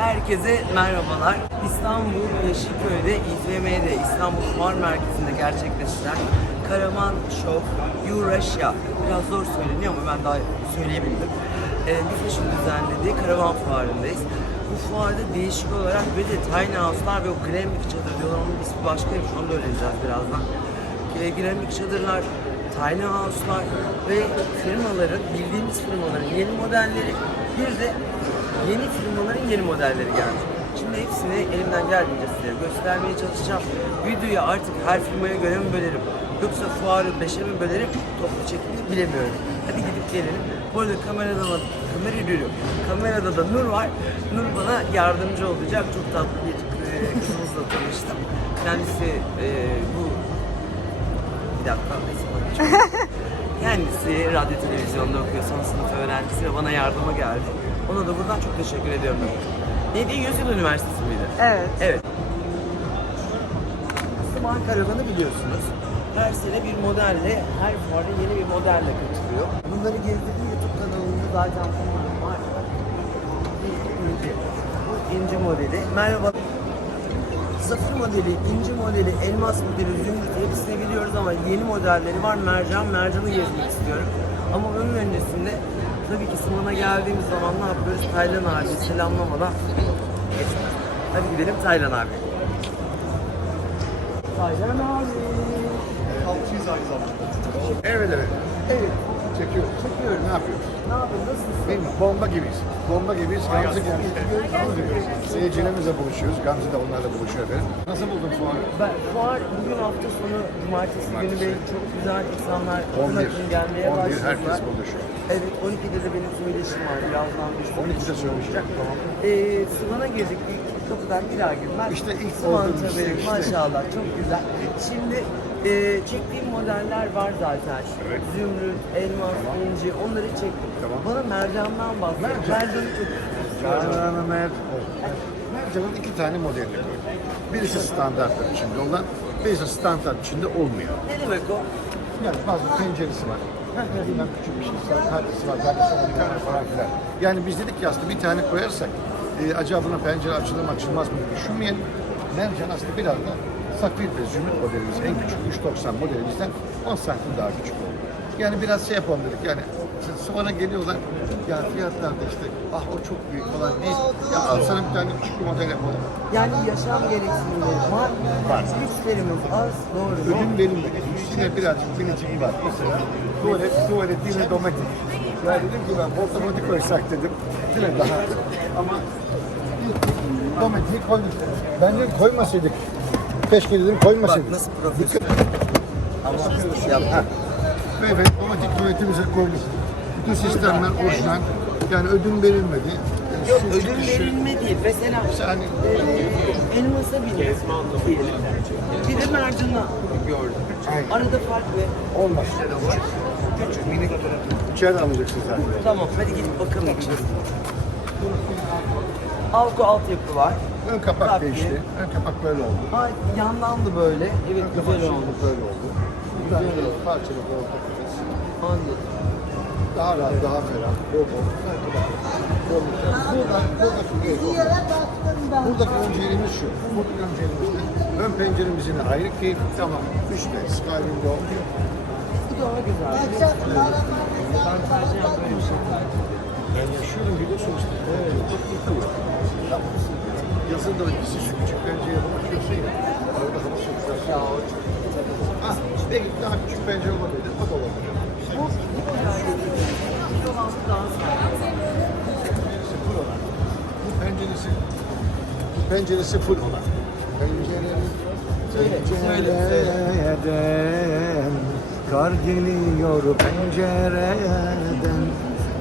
Herkese merhabalar. İstanbul Yeşilköy'de İTM'de İstanbul Fuar Merkezi'nde gerçekleştiren Karavan Show Eurasia. Biraz zor söyleniyor ama ben daha söyleyebildim. Ee, Bifeş'in düzenlediği karavan fuarındayız. Bu fuarda değişik olarak bir de tiny house'lar ve o glamping çadır diyorlar. Onun ismi başkaymış. Onu da öğreneceğiz birazdan. Ee, glamping çadırlar, tiny house'lar ve firmaların, bildiğimiz firmaların yeni modelleri bir de yeni firmaların yeni modelleri geldi. Şimdi hepsini elimden geldiğince size göstermeye çalışacağım. Videoyu artık her firmaya göre mi bölerim? Yoksa fuarı beşe mi bölerim? Toplu çekimi bilemiyorum. Hadi gidip gelelim. Bu arada kamerada da, kamera yürüyor. Kamerada da Nur var. Nur bana yardımcı olacak. Çok tatlı bir e, kızımızla tanıştım. Kendisi e, bu bir dakika. Kendisi radyo televizyonda okuyor son sınıf öğrencisi ve bana yardıma geldi. Ona da buradan çok teşekkür ediyorum. Neydi? Yüzyıl Üniversitesi miydi? Evet. Evet. Sıman Karavanı biliyorsunuz. Her sene bir modelle, her fuarda yeni bir modelle katılıyor. Bunları gezdirdiğim YouTube kanalımda zaten bunlar var. İnci modeli. Merhaba. Safir modeli, inci modeli, elmas modeli, zümrüt hepsini biliyoruz ama yeni modelleri var. Mercan, mercanı gezmek istiyorum. Ama onun öncesinde tabii ki Sıman'a geldiğimiz zaman ne yapıyoruz? Taylan abi selamlamadan geçmez. Hadi gidelim Taylan abi. Taylan abi. Halkçıyız aynı zamanda. Evet evet. Evet, Çekiyoruz. çekiyorum. Ne yapıyoruz? Ne yapıyorsun? Nasılsın? Değil mi? Bomba gibiyiz. Bomba gibiyiz. Gamze gelmiş. Seyircilerimizle buluşuyoruz. Gamze de onlarla buluşuyor efendim. Nasıl buldun fuarı? Ben, fuar bugün hafta sonu cumartesi günü ve çok güzel insanlar 11. akın gelmeye 11 başladılar. herkes buluşuyor. Evet 12'de de benim söyleşim var. Birazdan bir 12'de söyleşecek. Tamam. Ee, Sıvan'a girdik ilk kapıdan girer girmez. İşte ilk Sıvan olduğumuz tabii, işte. Maşallah çok güzel. Şimdi e, çektiğim modeller var zaten. Evet. Zümrüt, elmas, inci onları çektim. Tamam. Bana mercandan bahset. Mercan. Mercan'ı çok Mercan'ın Mer Mercan'ın iki tane modelini koyduk. Birisi standart içinde olan, birisi standart içinde olmuyor. Ne demek o? Yani fazla penceresi var. Bilmem küçük bir şey var, perdesi var, perdesi olmayan var falan filan. Yani biz dedik ki aslında bir tane koyarsak e, acaba buna pencere açılır mı açılmaz mı diye düşünmeyelim. Mercan aslında biraz da Safir ve Zümrüt modelimiz en küçük 390 modelimizden 10 santim daha küçük oldu. Yani biraz şey yapalım dedik yani sonra geliyorlar ya fiyatlar da işte ah o çok büyük falan değil. Ya al sana bir tane küçük bir model yapalım. Yani yaşam gereksinimleri var. Var. Lükslerimiz az. Doğru. Ödün verilmedi. Üstüne birazcık minicik var. Mesela tuvalet, tuvalet yine domatik. Ya dedim ki ben otomatik koysak dedim. Yine daha. Ama domatik koyduk. Ben dedim koymasaydık. Keşke dedim Bak koymasaydık. nasıl profesyonel. Ama yap. Ha. Ve evet domatik tuvaletimize koyduk. Bütün sistemler orijinal. Yani ödün verilmedi. Yok su ödül çıkışı- verilme değil. Mesela Yani e, elmasa biniyor diyelim. Bir de mercana gördüm. Aynen. Arada fark ve olmaz. Küçük, minik. İçeride alacaksınız zaten. tamam hadi gidip bakalım. Alko altyapı var. Ön kapak Tabii. değişti. Ön kapak böyle oldu. Ha, yanlandı böyle. Evet Ön kapak güzel şimdi oldu. böyle oldu. Güzel oldu. Parçalı böyle takacağız. Anladım. Daha rahat, daha ferah. Bol bol. Ön kapak. Bol bol. Buradan, buradaki bu. Buradaki önceliğimiz şu. Buradaki önceliğimiz de ön penceremizin ayrı keyif. Tamam. Üçte sky window. Bu daha güzel. Ben tercihen böyle bir şey. Ben yaşıyorum biliyorsun işte. Evet. Çok mutluyum. Yapmışsın. Yazın da ikisi şu küçük pencereye bakıyorsun ya. Arada hava çok güzel. Ya o Ah, belki daha küçük pencere olabilir. O da olabilir. Bu bu. Sıfır olan. Bu penceresi, bu penceresi full olan. Pencerenin pencereden kar geliyor pencereden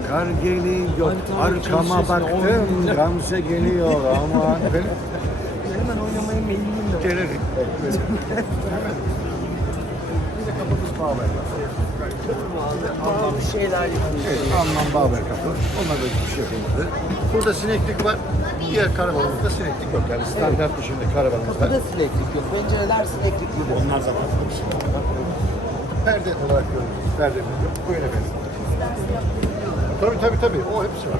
kar geliyor arkama baktım gamze geliyor ama efendim Hemen oynamaya meyilliyim de. Kapı. Bazı şeyler. Evet, Alman Bağber kapı. Onlar da hiçbir şey yapılmadı. Burada sineklik var. Diğer karavanımızda sineklik yok. Yani standart dışında karavanımızda. Kapıda sineklik yok. Pencereler sineklik gibi. Onlar zaman Perde olarak görüyoruz. Perdemiz yok. Buyurun efendim. Tabii tabii tabii. O hepsi var.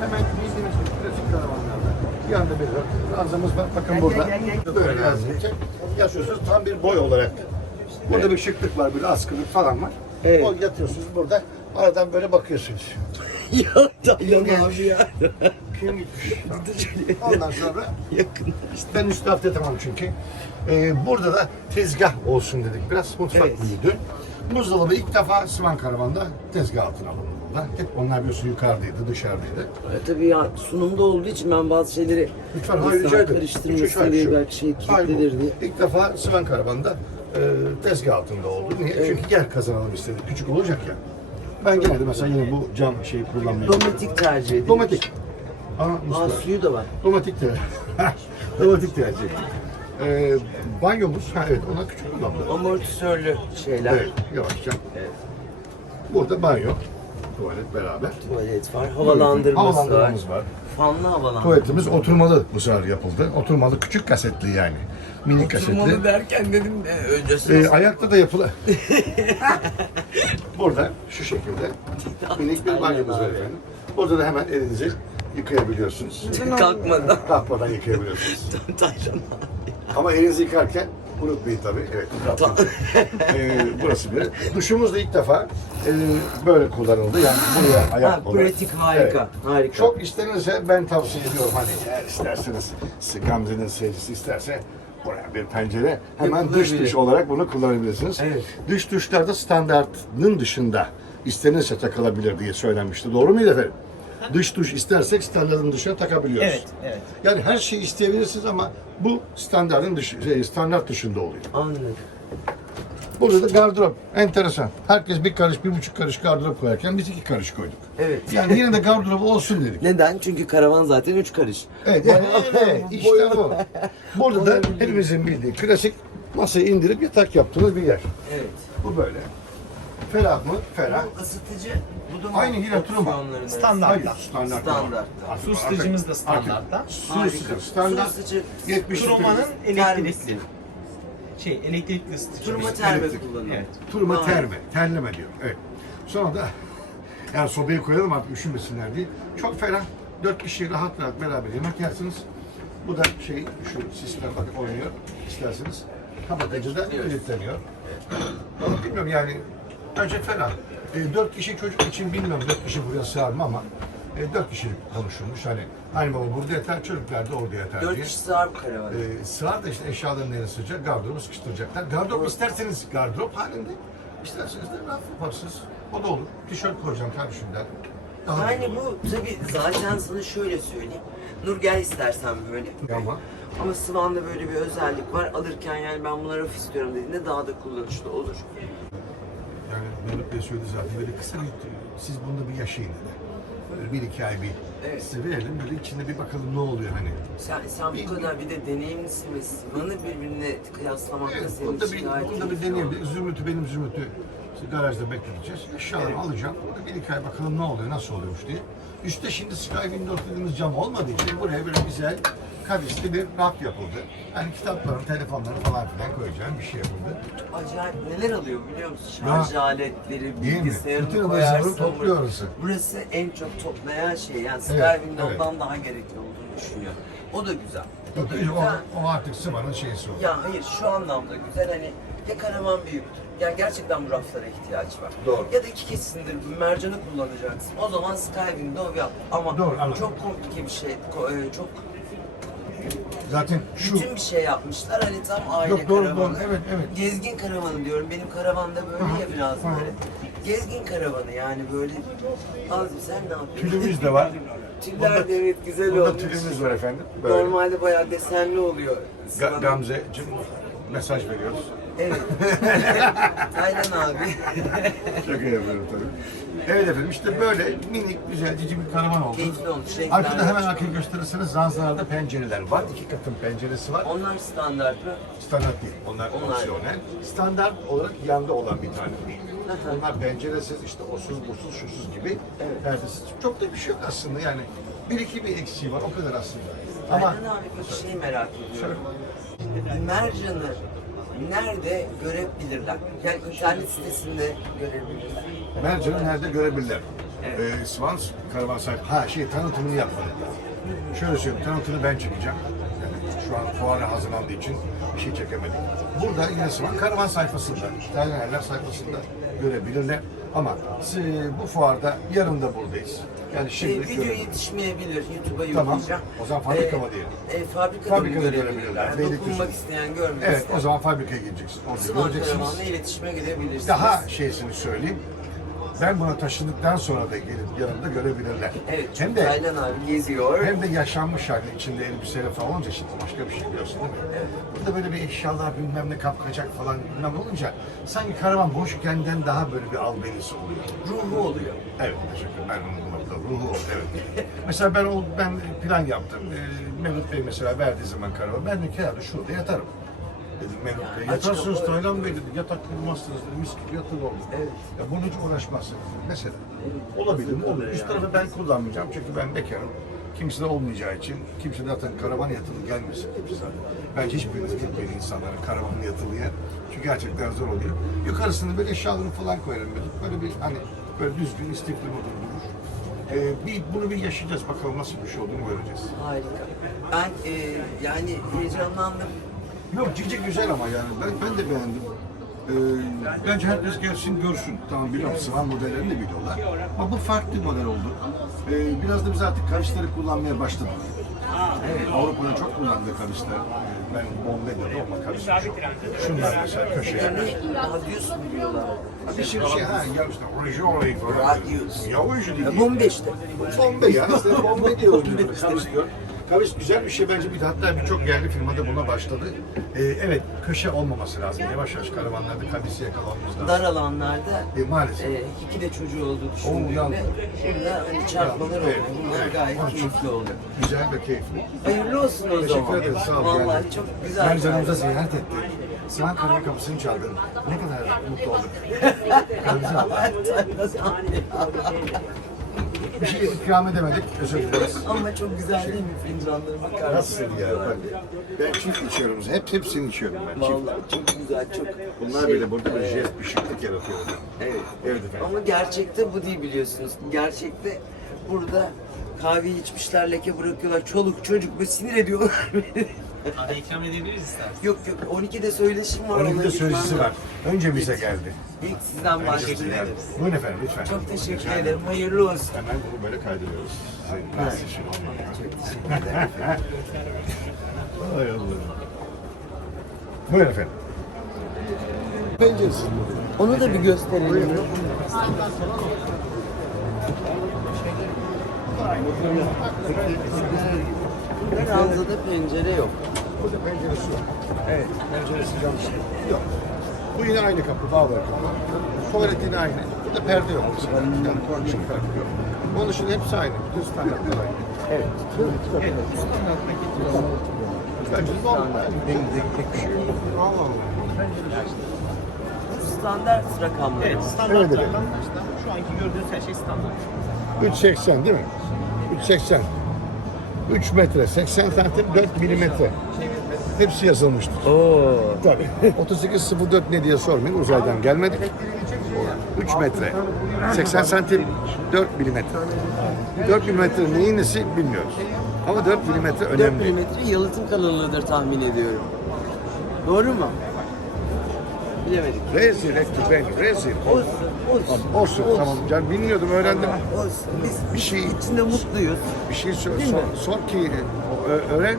Hemen bildiğimiz gibi klasik karavanlarda Yanında bir ranzamız var. Bakın burada. Böyle yazınca yazıyorsunuz tam bir boy olarak. Burada bir şıklık var, bir askılık falan var. Evet. O yatıyorsunuz burada. Aradan böyle bakıyorsunuz. ya Taylan abi ya. Kim gitmiş? Ondan sonra Yakın. işte ben üstü hafta tamam çünkü. Ee, burada da tezgah olsun dedik. Biraz mutfak Evet. büyüdü. Buzdolabı ilk defa Sıvan Karavan'da tezgah altına alındı. Burada. Hep onlar biliyorsun yukarıdaydı, dışarıdaydı. E, tabii ya sunumda olduğu için ben bazı şeyleri Lütfen hayır rica ederim. karıştırmasın diye belki şey kilitlenir diye. İlk defa Sıvan Karavan'da e, tezgah altında oldu. Niye? Çünkü yer kazanalım istedik. Küçük olacak ya. Ben genelde mesela yine bu cam şeyi kullanmayı Domatik tercih edilmiş. Domatik. Aa, Aa suyu da var. Domatik de. Domatik tercih ettik. Ee, banyomuz, ha evet ona küçük kullandık. Amortisörlü şeyler. Evet, yavaşça. Burada banyo, tuvalet beraber. Tuvalet var, havalandırması var. Havalandırmamız var. Fanlı havalandırma. Tuvaletimiz oturmalı bu sefer yapıldı. Oturmalı küçük kasetli yani. Mini kasetli. Oturmalı derken dedim e, öncesi Ee, ayakta da yapılı. Burada şu şekilde minik bir banyomuz var efendim. Burada da hemen elinizi yıkayabiliyorsunuz. kalkmadan. Kalkmadan yıkayabiliyorsunuz. Ama elinizi yıkarken unutmayın tabii. Evet. ee, burası bir. Duşumuz da ilk defa e, böyle kullanıldı. Yani buraya ayak Ha, olarak. pratik harika. Harika. Çok istenirse ben tavsiye ediyorum hani eğer isterseniz Gamze'nin seyircisi isterse buraya bir pencere hemen dış Yapılabilir. duş olarak bunu kullanabilirsiniz. Evet. Dış duşlarda standartının dışında istenirse takılabilir diye söylenmişti. Doğru muydu efendim? Dış duş istersek standartın dışına takabiliyoruz. Evet, evet. Yani her şeyi isteyebilirsiniz ama bu standartın dışı, şey, standart dışında oluyor. Anladım. Burada da gardırop. Enteresan. Herkes bir karış, bir buçuk karış gardırop koyarken biz iki karış koyduk. Evet. Yani yine de gardırop olsun dedik. Neden? Çünkü karavan zaten üç karış. Evet, yani, evet işte bu. Burada da hepimizin bildiği klasik masayı indirip yatak yaptığınız bir yer. Evet. Bu böyle. Ferah mı? Ferah. Bu ısıtıcı, bu da? Aynı turma. Opsiyonlarını- Standartta. Hayır, standart. Standart. Su ısıtıcımız da standartta. Su Harika. ısıtıcı. Standart. Su ısıtıcı. 70 Turmanın litre. elektrikli. Şey, elektrikli ısıtıcı. Turma terme kullanıyor. Evet. Turma Harika. terme. Terleme diyor. Evet. Sonra da yani sobayı koyalım artık üşümesinler diye. Çok ferah. Dört kişi rahat rahat beraber yemek yersiniz. Bu da şey şu sistem bak oynuyor isterseniz. Kapatınca da kilitleniyor. Vallahi bilmiyorum yani önce ferah. E, dört kişi çocuk için bilmiyorum dört kişi buraya sığar mı ama e, dört kişilik konuşulmuş. Hani anne baba burada yeter, çocuklar da orada yeter Dört diye. kişi sığar bu karavana. Ee, sığar da işte eşyaların neresi sığacak, gardırobu sıkıştıracaklar. Gardırop isterseniz gardırop halinde, isterseniz de raf yaparsınız. O da olur. Tişört koyacağım kardeşim der. Daha Yani bu tabii zaten sana şöyle söyleyeyim. Nur gel istersen böyle. Ama Ama Sıvan'da böyle bir özellik var. Alırken yani ben buna raf istiyorum dediğinde daha da kullanışlı olur. Mehmet Bey söyledi zaten böyle kısa bir, siz bunda bir yaşayın dedi. Böyle bir iki ay bir Evet. size verelim böyle içinde bir bakalım ne oluyor hani. Sen, sen bu kadar bir de deneyimlisin ve Sıvan'ı birbirine kıyaslamak da Evet, senin bunda için bir, gayet bunda bir keyifli deneyim. olur. Zümrüt'ü benim Zümrüt'ü işte garajda bekleteceğiz. Eşyalarımı alacağım. Burada bir iki ay bakalım ne oluyor, nasıl oluyormuş diye. Üstte şimdi Sky Windows dediğimiz cam olmadığı için buraya böyle güzel kavisli bir raf yapıldı. Yani kitapları, telefonları falan filan koyacağım bir şey yapıldı. Acayip neler alıyor biliyor musun? Ya. Şarj aletleri, Değil mi? bilgisayarını Bütün koyarsın. ıvır zıvır topluyor buraya. orası. Burası en çok toplayan şey. Yani Sky Evet, Windows'dan daha gerekli olduğunu düşünüyorum. O da güzel. O da o, güzel. o artık Sıva'nın şeysi oldu. Ya hayır şu anlamda güzel hani ya karavan büyüktür. Yani gerçekten bu raflara ihtiyaç var. Doğru. Ya da iki kesindir mercanı kullanacaksın. O zaman Sky Window yap. Ama Doğru, anladım. çok komplike bir şey. ko- e, Çok Zaten şu bütün bir şey yapmışlar. Hani tam aile Yok, doğru, karavanı. doğru. Evet, evet. Gezgin karavanı diyorum. Benim karavanda böyle ya biraz hı. böyle. Gezgin karavanı yani böyle. Azim sen ne yapıyorsun? tülümüz de var. Tüller de evet güzel Burada olmuş. tülümüz var efendim. Böyle. Normalde bayağı desenli oluyor. Ga- Sıvanın. Gamze'cim mesaj veriyoruz. Evet. Taylan abi. Şaka yapıyorum tabii. Evet efendim işte böyle minik güzel cici bir karavan oldu. Keyifli olmuş. renkler Arkada hemen var. arkayı gösterirseniz zanzarada pencereler var. İki katın penceresi var. Onlar standart mı? Standart değil. Onlar, Onlar- opsiyonel. Standart olarak yanda olan bir tane. Onlar penceresiz işte osuz busuz şusuz gibi perdesiz. Çok da bir şey yok aslında yani. Bir iki bir eksiği var o kadar aslında. Ama Taylan abi bir şey merak ediyorum. Mercan'ı nerede görebilirler? Yani internet sitesinde görebilirler. Mercan'ı nerede görebilirler? Ee, Swans karavan sahibi. Ha şey tanıtımını yapmadık. Şöyle söyleyeyim, tanıtını ben çekeceğim. Yani şu an fuara hazırlandığı için bir şey çekemedik. Burada yine Sıvan Karavan sayfasında, Taylanerler sayfasında görebilirler. Ama bu fuarda yarın da buradayız. Yani Ee, şimdi video görelim. yetişmeyebilir. YouTube'a Tamam. O zaman fabrika mı diyelim? E, fabrikada, Fabrikada görebilirler. Dokunmak isteyen, görmek Evet, isteyen. o zaman fabrikaya gideceksin. Orada Sıvan göreceksiniz. İletişime gelebilirsiniz. Daha şeysini söyleyeyim. Ben buna taşındıktan sonra da gelip yanımda görebilirler. Evet, hem de Taylan abi geziyor. hem de yaşanmış hali içinde elbiseyle falan olunca şimdi başka bir şey biliyorsun değil mi? Burada böyle bir eşyalar bilmem ne kapkacak falan bilmem olunca sanki karavan boşkenden daha böyle bir albenisi oluyor. ruhu oluyor. Evet teşekkür ederim. Ruhu oldu evet. mesela ben ben plan yaptım. Ee, Mevlüt Bey mesela verdiği zaman karavan ben de kenarda şurada yatarım. Dedim Bey aç yatarsınız. Taylan Bey dedi yatak bulmazsınız dedi mis gibi yatır oldu. Evet. Ya bunu hiç uğraşmazsınız mesela. Olabilir mi? Olur. Üst tarafı ben kullanmayacağım çünkü ben bekarım. Kimse de olmayacağı için kimse de zaten karavan yatılı gelmesin kimse. Bence hiç biriniz gitmeyin insanlara karavan yatılı yer. Çünkü gerçekten zor oluyor. Yukarısını böyle eşyalarını falan koyarım böyle. Böyle bir hani böyle düzgün istifli olur durur. Ee, bir, bunu bir yaşayacağız bakalım nasıl bir şey olduğunu göreceğiz. Harika. Ben e, yani heyecanlandım. Yok cici güzel ama yani ben, ben de beğendim. Ee, bence herkes gelsin görsün. Tamam biliyorum Sıvan modellerini de biliyorlar. Ama bu farklı bir model oldu. Ee, biraz da biz artık kavisleri kullanmaya başladık. Evet. Avrupa'da çok kullandık kavisler. Ee, Ben Bombay dedim ama çok. Şunlar mesela köşeye. Radius mu diyorlar? Bir sürü şey ha ya işte orijinal falan. Radius. E, Bombe işte. Bombe ya. İşte bombe buna. Kavis güzel bir şey bence bir de hatta birçok yerli firmada buna başladı. Ee, evet köşe olmaması lazım. Yavaş yavaş karavanlarda kavisi yakalamamız lazım. Dar alanlarda E, maalesef. e, iki de çocuğu olduğu Oo, düşündüğümde burada hani çarpmalar Evet, oluyor. Bunlar evet. gayet Onun için keyifli oluyor. Güzel ve keyifli. Hayırlı olsun o Teşekkür zaman. ederiz. Sağ olun. Vallahi çok güzel. Her canımıza ziyaret etti. Sıvan karavan kapısını çaldın. Ne kadar mutlu olduk. bir şey ikram edemedik. Özür dileriz. Ama çok güzel değil mi fincanları bakar? Nasıl ya? Bak, Ben çift içiyorum. Hep hepsini içiyorum ben. Çift. Vallahi çok güzel, çok Bunlar şey, bile burada bir e, jest, bir şıklık yaratıyor. Evet. Evet efendim. Ama gerçekte bu değil biliyorsunuz. Gerçekte burada kahve içmişler, leke bırakıyorlar. Çoluk çocuk böyle sinir ediyorlar beni. Abi ikram edebiliriz istersen. yok yok 12'de söyleşim var. Onun ona bir de gitmem söyleşisi var. Önce bize geldi. İlk sizden geldi. Buyurun efendim lütfen. Çok teşekkür ederim. Hayırlı olsun. Hemen bunu böyle kaydırıyoruz. Sizin nasıl işin olmadı. Çok teşekkür ederim. Hay Allah. Buyurun efendim. Penceresi. Onu da bir gösterelim. Ranzada pencere yok. Burada penceresi yok. Evet. Penceresi cam işte. Yok. Bu yine aynı kapı, bağlar kapı. Tuvalet yine aynı. Burada perde yok mesela. Yani farkı yok. Onun dışında hepsi aynı. Bütün standartlar aynı. Evet. Evet. Bence normal. Denizde tek bir şey yok. Allah Allah. Standart rakamlar. Evet, evet. başla. Şu anki gördüğünüz her şey standart. 3.80 değil mi? 3.80. 3 metre, 80 santim, 4 milimetre. Hepsi yazılmıştır. Oo. Tabii. 3804 ne diye sormayın, uzaydan gelmedik. 3 metre, 80 santim, 4 milimetre. 4 milimetre neyin nesi bilmiyoruz. Ama 4 milimetre 4 önemli. milimetre yalıtım kalınlığıdır tahmin ediyorum. Doğru mu? Bilemedik. Rezil etti beni, rezil. Olsun, olsun. Olsun, tamam. Yani bilmiyordum, öğrendim. Olsun. Biz Bir şey, içinde mutluyuz. bir şey sor, sor, sor ki öğren,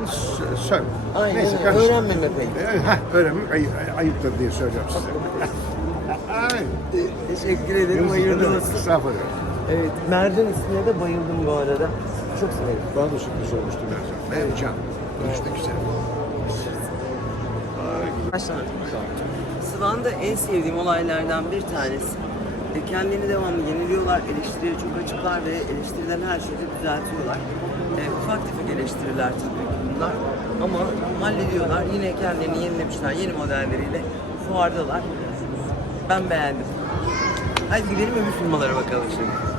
söyle. Aynen Neyse, karıştı. Öğrenmeme pek. Heh, öğrenmem ay, ay- ayıptır diye söylüyorum size. Ay. Teşekkür ederim. Hayırlı olsun. Estağfurullah. Evet, Mercan ismine de bayıldım bu arada. Çok severim. Bana da sürpriz olmuştu Mercan. Mercan. Görüşmek üzere. Başlamadım. Sıvan'da en sevdiğim olaylardan bir tanesi. E, kendini devamlı yeniliyorlar, eleştiriye çok açıklar ve eleştirilen her şeyi düzeltiyorlar. E, ufak tefek eleştiriler tabii ki bunlar. Ama hallediyorlar. Yine kendilerini yenilemişler yeni modelleriyle. Fuardalar. Ben beğendim. Hadi gidelim öbür firmalara bakalım şimdi.